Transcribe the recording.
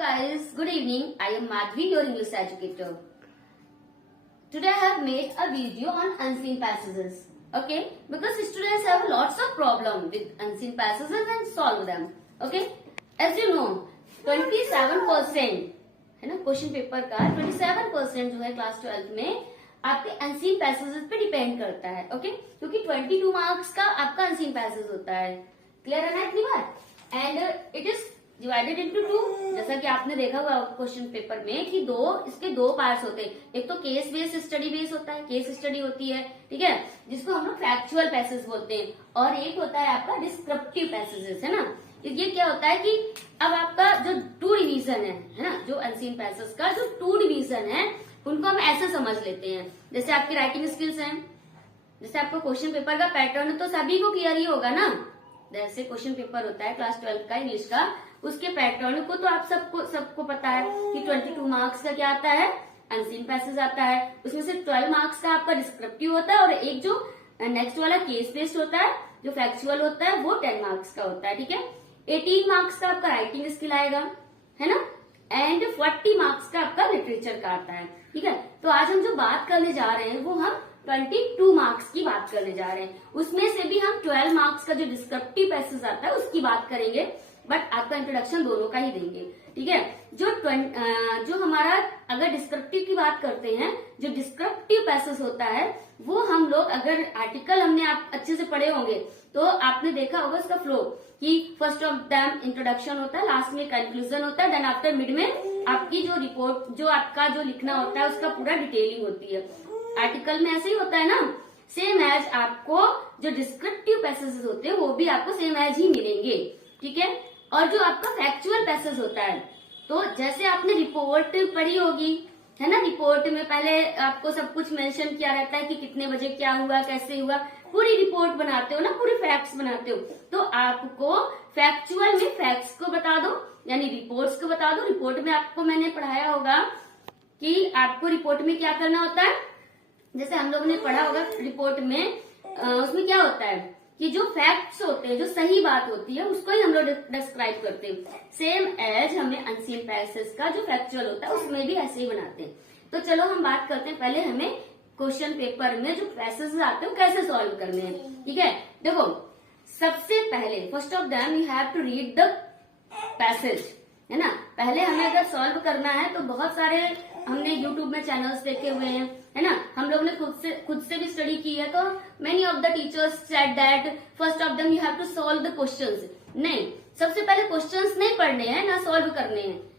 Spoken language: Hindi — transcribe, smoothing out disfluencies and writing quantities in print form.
Guys, good evening. I am Madhvi, your English educator. Today I have made a video on unseen passages. Okay, because students have lots of problem with unseen passages and solve them. Okay, as you know, 27% है ना क्वेश्चन पेपर का 27% जो है क्लास 12 में आपके अनसीन पैसेजेस पे डिपेंड करता है. ओके, क्योंकि 22 मार्क्स का आपका अनसीन पैसेज होता है. क्लियर है ना इतनी बात? And it is divided into 2. जैसा कि आपने देखा हुआ क्वेश्चन पेपर में कि इसके दो पार्ट्स होते हैं. एक तो केस बेस्ड स्टडी बेस होता है, केस स्टडी होती है, ठीक है, जिसको हम लोग फैक्चुअल पैसेज बोलते हैं. और एक होता है आपका डिस्क्रिप्टिव पैसेजेस, है ना. ये क्या होता है कि अब आपका जो 2 डिवीजन है ना, जो अनसीन पैसेज का जो 2 डिवीजन है उनको हम ऐसे समझ लेते हैं. जैसे आपकी राइटिंग स्किल्स हैं, जैसे आपको क्वेश्चन पेपर का पैटर्न तो सभी को क्लियर ही होगा ना. जैसे क्वेश्चन पेपर होता है क्लास 12 का इंग्लिश का, उसके पैटर्न को तो आप सबको पता है कि 22 मार्क्स का क्या आता है, अनसीन पैसेज आता है. उसमें से 12 मार्क्स का आपका डिस्क्रिप्टिव होता है और एक जो नेक्स्ट वाला केस बेस्ड होता है जो फैक्चुअल होता है वो 10 मार्क्स का होता है. ठीक है, 18 मार्क्स का आपका राइटिंग स्किल आएगा, है ना, एंड 40 मार्क्स का आपका लिटरेचर का आता है. ठीक है, तो आज हम जो बात करने जा रहे हैं वो हम 22 मार्क्स की बात करने जा रहे हैं. उसमें से भी हम 12 मार्क्स का जो डिस्क्रिप्टिव पैसेज आता है उसकी बात करेंगे, बट आपका इंट्रोडक्शन दोनों का ही देंगे. ठीक है, जो हमारा अगर डिस्क्रिप्टिव की बात करते हैं, जो डिस्क्रिप्टिव पैसेज होता है वो हम लोग अगर आर्टिकल हमने आप अच्छे से पढ़े होंगे तो आपने देखा होगा उसका फ्लो कि फर्स्ट ऑफ दैम इंट्रोडक्शन होता है, लास्ट में कंक्लूजन होता है, देन आफ्टर मिड में आपकी जो रिपोर्ट जो आपका जो लिखना होता है उसका पूरा डिटेलिंग होती है. आर्टिकल में ऐसे ही होता है ना. सेम एज आपको जो डिस्क्रिप्टिव पैसेजेस होते हैं वो भी आपको सेम एज ही मिलेंगे. ठीक है, और जो आपका फैक्चुअल पैसेज होता है, तो जैसे आपने रिपोर्ट पढ़ी होगी, है ना, रिपोर्ट में पहले आपको सब कुछ मेंशन किया रहता है कि कितने बजे क्या हुआ, कैसे हुआ, पूरी रिपोर्ट बनाते हो ना, पूरी फैक्ट्स बनाते हो. तो आपको फैक्चुअल में फैक्ट्स को बता दो, यानी रिपोर्ट्स को बता दो. रिपोर्ट में आपको मैंने पढ़ाया होगा कि आपको रिपोर्ट में क्या करना होता है. जैसे हम लोग ने पढ़ा होगा रिपोर्ट में, उसमें क्या होता है कि जो फैक्ट्स होते हैं, जो सही बात होती है, उसको ही हम लोग डिस्क्राइब करते हैं. सेम एज हमें अनसीन पैसेज का जो फैक्चुअल होता है उसमें भी ऐसे ही बनाते हैं. तो चलो हम बात करते हैं पहले हमें क्वेश्चन पेपर में जो पैसेज आते हैं कैसे सॉल्व करने हैं. ठीक है, देखो सबसे पहले first of them you have to read the passage, है ना. पहले हमें अगर सॉल्व करना है तो बहुत सारे हमने यूट्यूब में चैनल्स देखे हुए हैं, है ना. हम लोग ने खुद से भी स्टडी की है. तो many of the teachers said that first of them you have to solve the questions. नहीं, सबसे पहले क्वेश्चंस नहीं पढ़ने हैं ना सॉल्व करने हैं.